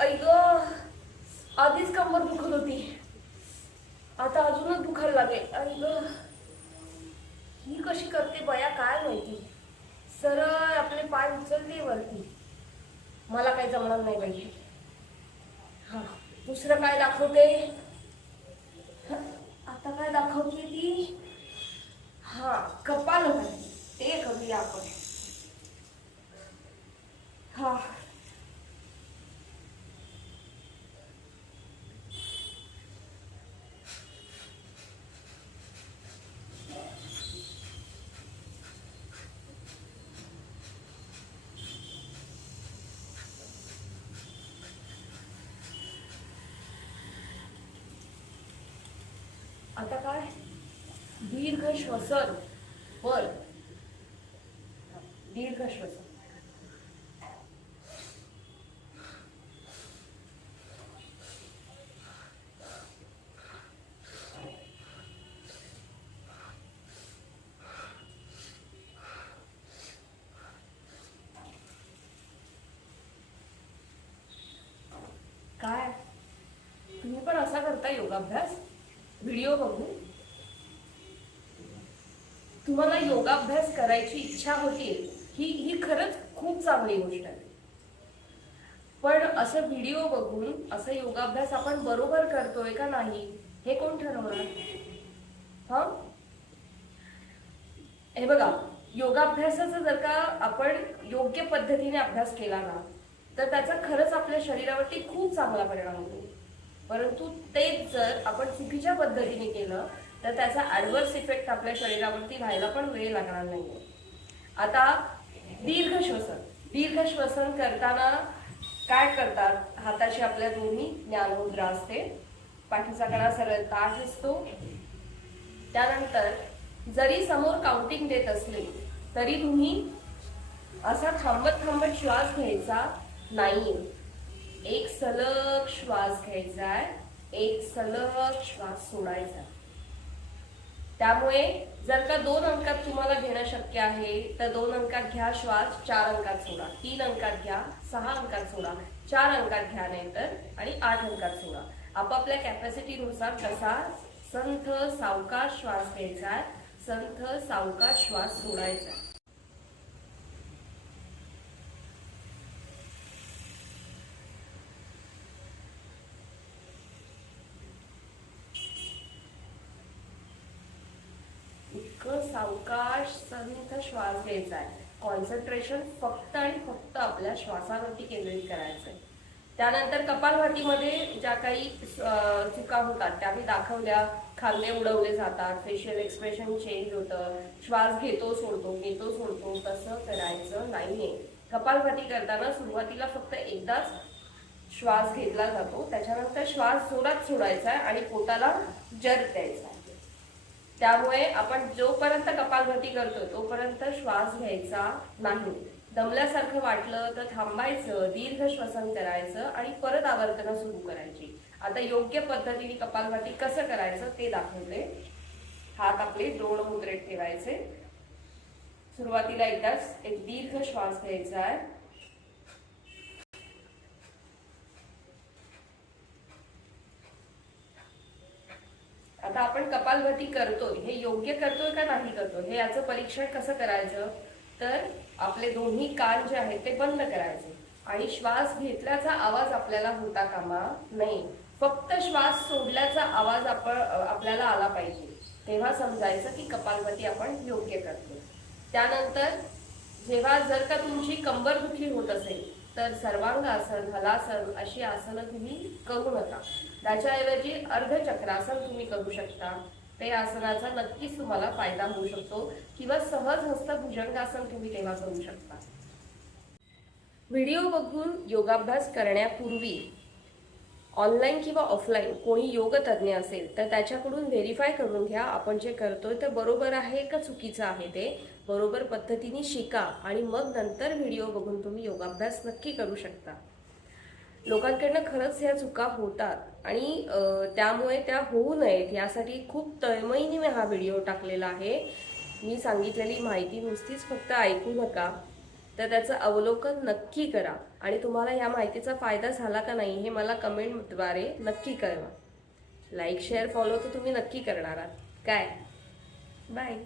आई ग, आधीच कंबर दुखत होती, आता अजूनच दुखायला लागेल. आई ग, ही कशी करते बया काय माहिती. सरळ आपले पाय उचलते वरती. मला काही जमणार नाही बाई. हा, दुसरं काय दाखवते. आता काय दाखवते ती. हा, कपालभाती ते करूया आपण. हा, आता काय दीर्घ श्वसन. बर, दीर्घ श्वसन. काय तुम्ही पण असा करता योगाभ्यास व्हिडिओ बघून? तुम्हाला योगाभ्यास करायची इच्छा होती, ही ही खरंच खूप चांगली गोष्ट आहे. पण असं व्हिडिओ बघून असं योगाभ्यास आपण बरोबर करतोय का नाही हे कोण ठरवणार? हा, हे बघा, योगाभ्यासाचा जर का आपण योग्य पद्धतीने अभ्यास केला ना तर त्याचा खरंच आपल्या शरीरावरती खूप चांगला परिणाम होतो. परंतु तेच जर आपण चुकीच्या पद्धतीने केलं तर त्याचा ऍडव्हर्स इफेक्ट आपल्या शरीरावरती व्हायला पण वेळ लागणार नाही. आता दीर्घ श्वसन. दीर्घ श्वसन करताना काय करतात, हाताची आपल्या दोन्ही ज्ञानमुद्रा असते, पाठीचा कणा सरळ ताठ असतो. त्यानंतर जरी समोर काउंटिंग देत असले तरी तुम्ही असा थांबत थांबत श्वास घ्यायचा नाही. एक सलग श्वास घ्यायचा आहे, एक सलग श्वास सोडायचा. त्यामुळे जर का 2 अंकात तुम्हाला घेणं शक्य आहे तर 2 अंकात घ्या श्वास, 4 अंकात सोडा, 3 अंकात घ्या, 6 अंकात सोडा, 4 अंकात घ्या नाहीतर आणि 8 अंकात सोडा. आपापल्या कॅपॅसिटीनुसार कसा संथ सावकाश श्वास घ्यायचा, संथ सावकाश श्वास सोडायचा. इतकं सावकाश संथ श्वास घ्यायचा आहे. कॉन्सन्ट्रेशन फक्त आणि फक्त आपल्या श्वासावरती केंद्रित करायचंय. त्यानंतर कपालभातीमध्ये ज्या काही चुका होतात त्या मी दाखवल्या. खांदे उडवले जातात, फेशियल एक्सप्रेशन चेंज होतं, श्वास घेतो सोडतो, तसं करायचं नाहीये. कपालभाती करताना सुरुवातीला फक्त एकदाच श्वास घेतला जातो, त्याच्यानंतर श्वास जोरात सोडायचा आणि पोटाला जर्क द्यायचा. त्यामुळे आपण जोपर्यंत कपालभाती करतो तोपर्यंत श्वास घ्यायचा नाही. दमल्यासारखं वाटलं तर थांबायचं, दीर्घ श्वसन करायचं आणि परत आवर्तनं सुरू करायची. आता योग्य पद्धतीने कपालभाती कसं करायचं ते दाखवते. हात आपले द्रोण मुद्रेत ठेवायचे. सुरुवातीला एकदाच एक दीर्घ श्वास घ्यायचा आहे. आता आपण कपालभाती करतोय हे योग्य करतोय का नाही करतोय हे याचं परीक्षण कसं करायचं, तर आपले दोन्ही कान जे आहेत ते बंद करायचे आणि श्वास घेतल्याचा आवाज आपल्याला होता कामा नाही. फक्त श्वास सोडल्याचा आवाज आपल्याला आला पाहिजे, तेव्हा समजायचं की कपालभाती आपण योग्य करतोय. त्यानंतर जेव्हा जर का तुमची कंबरदुखी होत असेल तर सर्वांगासन, हलासन अशी आसनं तुम्ही करू नका. त्याच्याऐवजी अर्धचक्रासन तुम्ही करू शकता. ते आसनाचा नक्कीच तुम्हाला फायदा होऊ शकतो किंवा सहज हस्त भुजंगासन तुम्ही तेव्हा करू शकता. व्हिडिओ बघून योगाभ्यास करण्यापूर्वी ऑनलाईन किंवा ऑफलाईन कोणी योग तज्ञ असेल तर त्याच्याकडून व्हेरीफाय करून घ्या आपण जे करतोय ते बरोबर आहे का चुकीचं आहे. ते बरोबर पद्धतीने शिका आणि मग नंतर व्हिडिओ बघून तुम्ही योगाभ्यास नक्की करू शकता. लोकांकडनं खरंच ह्या चुका होतात आणि त्यामुळे त्या होऊ नयेत यासाठी खूप तळमळीने मी हा व्हिडिओ टाकलेला आहे. मी सांगितलेली माहिती नुसतीच फक्त ऐकू नका, तर त्याचं अवलोकन नक्की करा आणि तुम्हाला या माहितीचा फायदा झाला का नाही हे मला कमेंटद्वारे नक्की कळवा. लाईक शेअर फॉलो तर तुम्ही नक्की करणार आहात काय. बाय.